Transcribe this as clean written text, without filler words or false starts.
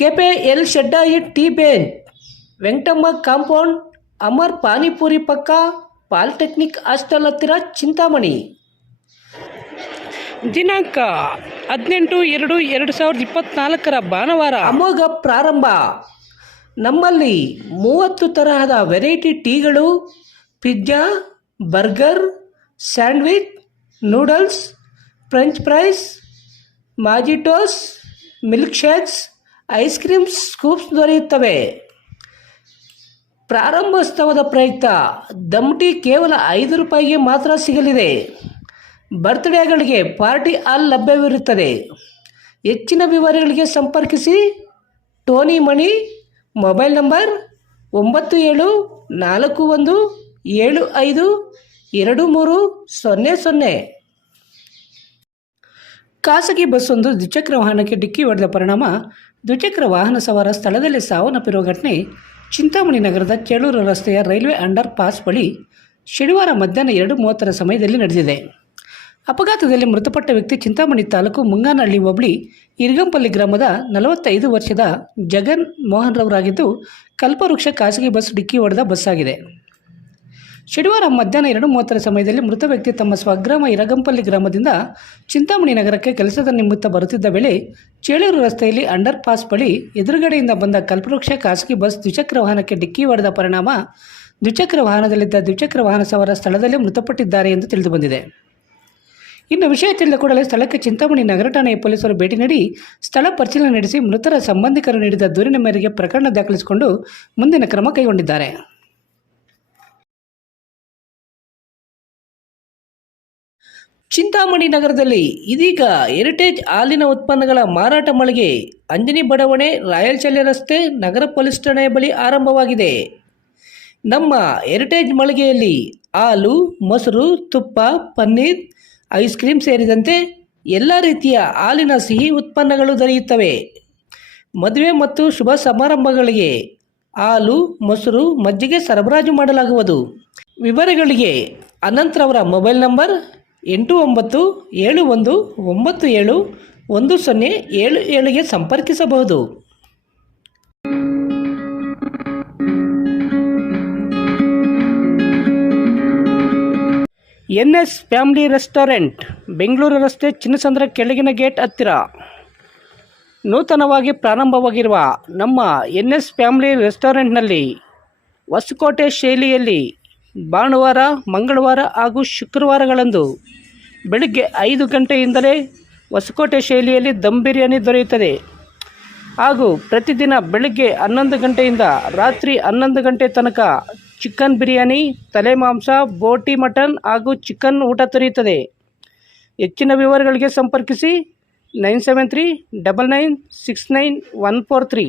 ಕೆಪೆ ಎಲ್ ಶೆಡ್ಡಾಯಿ ಟಿ ಬೇನ್, ವೆಂಕಟಮ್ಮ ಕಾಂಪೌಂಡ್, ಅಮರ್ ಪಾನಿಪುರಿ ಪಕ್ಕ, ಪಾಲಿಟೆಕ್ನಿಕ್ ಹಾಸ್ಟೆಲ್ ಹತ್ತಿರ, ಚಿಂತಾಮಣಿ. ದಿನಾಂಕ 18/2/2024 ಭಾನುವಾರ. ಅಮೋಘ ಪ್ರಾರಂಭ. ನಮ್ಮಲ್ಲಿ 30 ತರಹದ ವೆರೈಟಿ ಟೀಗಳು, pizza, burger, sandwich, noodles, french fries, mojitos, milk shakes, ice creams, scoops ದೊರೆಯುತ್ತವೆ. ಪ್ರಾರಂಭೋತ್ಸವದ ಪ್ರಯುಕ್ತ ದಮ್ ಟೀ ಕೇವಲ 5 ರೂಪಾಯಿಗೆ ಮಾತ್ರ ಸಿಗಲಿದೆ. ಬರ್ತ್ಡೇಗಳಿಗೆ ಪಾರ್ಟಿ ಹಾಲ್ ಲಭ್ಯವಿರುತ್ತದೆ. ಹೆಚ್ಚಿನ ವಿವರಗಳಿಗೆ ಸಂಪರ್ಕಿಸಿ ಟೋನಿ ಮಣಿ, ಮೊಬೈಲ್ ನಂಬರ್ 9741752300. ಖಾಸಗಿ ಬಸ್ಸೊಂದು ದ್ವಿಚಕ್ರ ವಾಹನಕ್ಕೆ ಡಿಕ್ಕಿ ಹೊಡೆದ ಪರಿಣಾಮ ದ್ವಿಚಕ್ರ ವಾಹನ ಸವಾರ ಸ್ಥಳದಲ್ಲೇ ಸಾವನ್ನಪ್ಪಿರುವ ಘಟನೆ ಚಿಂತಾಮಣಿ ನಗರದ ಚೇಳೂರು ರಸ್ತೆಯ ರೈಲ್ವೆ ಅಂಡರ್ ಪಾಸ್ ಬಳಿ ಶನಿವಾರ ಮಧ್ಯಾಹ್ನ 2:30 ಸಮಯದಲ್ಲಿ ನಡೆದಿದೆ. ಅಪಘಾತದಲ್ಲಿ ಮೃತಪಟ್ಟ ವ್ಯಕ್ತಿ ಚಿಂತಾಮಣಿ ತಾಲೂಕು ಮುಂಗಾನಹಳ್ಳಿ ಹೋಬಳಿ ಇರ್ಗಂಪಲ್ಲಿ ಗ್ರಾಮದ 45 ವರ್ಷದ ಜಗನ್ ಮೋಹನ್ ರವರಾಗಿದ್ದು, ಕಲ್ಪವೃಕ್ಷ ಖಾಸಗಿ ಬಸ್ ಡಿಕ್ಕಿ ಹೊಡೆದ ಬಸ್ ಆಗಿದೆ. ಶನಿವಾರ ಮಧ್ಯಾಹ್ನ 2:30 ಸಮಯದಲ್ಲಿ ಮೃತ ವ್ಯಕ್ತಿ ತಮ್ಮ ಸ್ವಗ್ರಾಮ ಇರಗಂಪಲ್ಲಿ ಗ್ರಾಮದಿಂದ ಚಿಂತಾಮಣಿ ನಗರಕ್ಕೆ ಕೆಲಸದ ನಿಮಿತ್ತ ಬರುತ್ತಿದ್ದ ವೇಳೆ ಚೇಳೂರು ರಸ್ತೆಯಲ್ಲಿ ಅಂಡರ್ ಪಾಸ್ ಬಳಿ ಎದುರುಗಡೆಯಿಂದ ಬಂದ ಕಲ್ಪವೃಕ್ಷ ಖಾಸಗಿ ಬಸ್ ದ್ವಿಚಕ್ರ ವಾಹನಕ್ಕೆ ಡಿಕ್ಕಿ ಹೊಡೆದ ಪರಿಣಾಮ ದ್ವಿಚಕ್ರ ವಾಹನದಲ್ಲಿದ್ದ ದ್ವಿಚಕ್ರ ವಾಹನ ಸವಾರ ಸ್ಥಳದಲ್ಲೇ ಮೃತಪಟ್ಟಿದ್ದಾರೆ ಎಂದು ತಿಳಿದುಬಂದಿದೆ. ಇನ್ನು ವಿಷಯ ತಿಳಿದ ಕೂಡಲೇ ಸ್ಥಳಕ್ಕೆ ಚಿಂತಾಮಣಿ ನಗರ ಠಾಣೆಯ ಪೊಲೀಸರು ಭೇಟಿ ನೀಡಿ ಸ್ಥಳ ಪರಿಶೀಲನೆ ನಡೆಸಿ ಮೃತರ ಸಂಬಂಧಿಕರು ನೀಡಿದ ದೂರಿನ ಮೇರೆಗೆ ಪ್ರಕರಣ ದಾಖಲಿಸಿಕೊಂಡು ಮುಂದಿನ ಕ್ರಮ ಕೈಗೊಂಡಿದ್ದಾರೆ. ಚಿಂತಾಮಣಿ ನಗರದಲ್ಲಿ ಇದೀಗ ಹೆರಿಟೇಜ್ ಹಾಲಿನ ಉತ್ಪನ್ನಗಳ ಮಾರಾಟ ಮಳಿಗೆ ಅಂಜನಿ ಬಡಾವಣೆ, ರಾಯಲ್ ಶಾಲೆ ರಸ್ತೆ, ನಗರ ಪೊಲೀಸ್ ಠಾಣೆಯ ಬಳಿ ಆರಂಭವಾಗಿದೆ. ನಮ್ಮ ಹೆರಿಟೇಜ್ ಮಳಿಗೆಯಲ್ಲಿ ಹಾಲು, ಮೊಸರು, ತುಪ್ಪ, ಪನ್ನೀರ್, ಐಸ್ ಕ್ರೀಮ್ ಸೇರಿದಂತೆ ಎಲ್ಲ ರೀತಿಯ ಹಾಲಿನ ಸಿಹಿ ಉತ್ಪನ್ನಗಳು ದೊರೆಯುತ್ತವೆ. ಮದುವೆ ಮತ್ತು ಶುಭ ಸಮಾರಂಭಗಳಿಗೆ ಹಾಲು, ಮೊಸರು, ಮಜ್ಜಿಗೆ ಸರಬರಾಜು ಮಾಡಲಾಗುವುದು. ವಿವರಗಳಿಗೆ ಅನಂತರವರ ಮೊಬೈಲ್ ನಂಬರ್ 8971971077ಗೆ ಸಂಪರ್ಕಿಸಬಹುದು. NS ಫ್ಯಾಮಿಲಿ ರೆಸ್ಟೋರೆಂಟ್, ಬೆಂಗಳೂರು ರಸ್ತೆ, ಚಿನ್ನಸಂದ್ರ ಕೆಳಗಿನ ಗೇಟ್ ಹತ್ತಿರ. ನೂತನವಾಗಿ ಪ್ರಾರಂಭವಾಗಿರುವ ನಮ್ಮ NS ಫ್ಯಾಮಿಲಿ ರೆಸ್ಟೋರೆಂಟ್ನಲ್ಲಿ ಹೊಸಕೋಟೆ ಶೈಲಿಯಲ್ಲಿ ಭಾನುವಾರ, ಮಂಗಳವಾರ ಹಾಗೂ ಶುಕ್ರವಾರಗಳಂದು ಬೆಳಗ್ಗೆ 5 ಗಂಟೆಯಿಂದಲೇ ಹೊಸಕೋಟೆ ಶೈಲಿಯಲ್ಲಿ ದಮ್ ಬಿರಿಯಾನಿ ದೊರೆಯುತ್ತದೆ ಹಾಗೂ ಪ್ರತಿದಿನ ಬೆಳಗ್ಗೆ 11 ಗಂಟೆಯಿಂದ ರಾತ್ರಿ 11 ಗಂಟೆ ತನಕ ಚಿಕನ್ ಬಿರಿಯಾನಿ, ತಲೆ ಮಾಂಸ, ಬೋಟಿ ಮಟನ್ ಹಾಗೂ ಚಿಕನ್ ಊಟ ದೊರೆಯುತ್ತದೆ. ಹೆಚ್ಚಿನ ವಿವರಗಳಿಗೆ ಸಂಪರ್ಕಿಸಿ 9739969143.